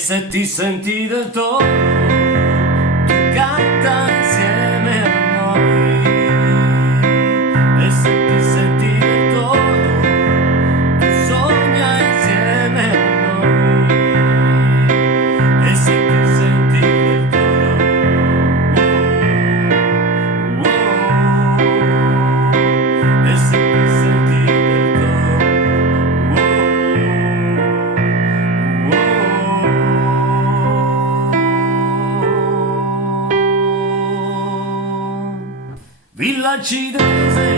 se ti senti del toro, tu canta insieme a noi. E se ti senti del toro, tu sogna insieme a noi. E se ti senti del toro, oh, oh. E se ti senti del toro, oh, oh. Villa Cinese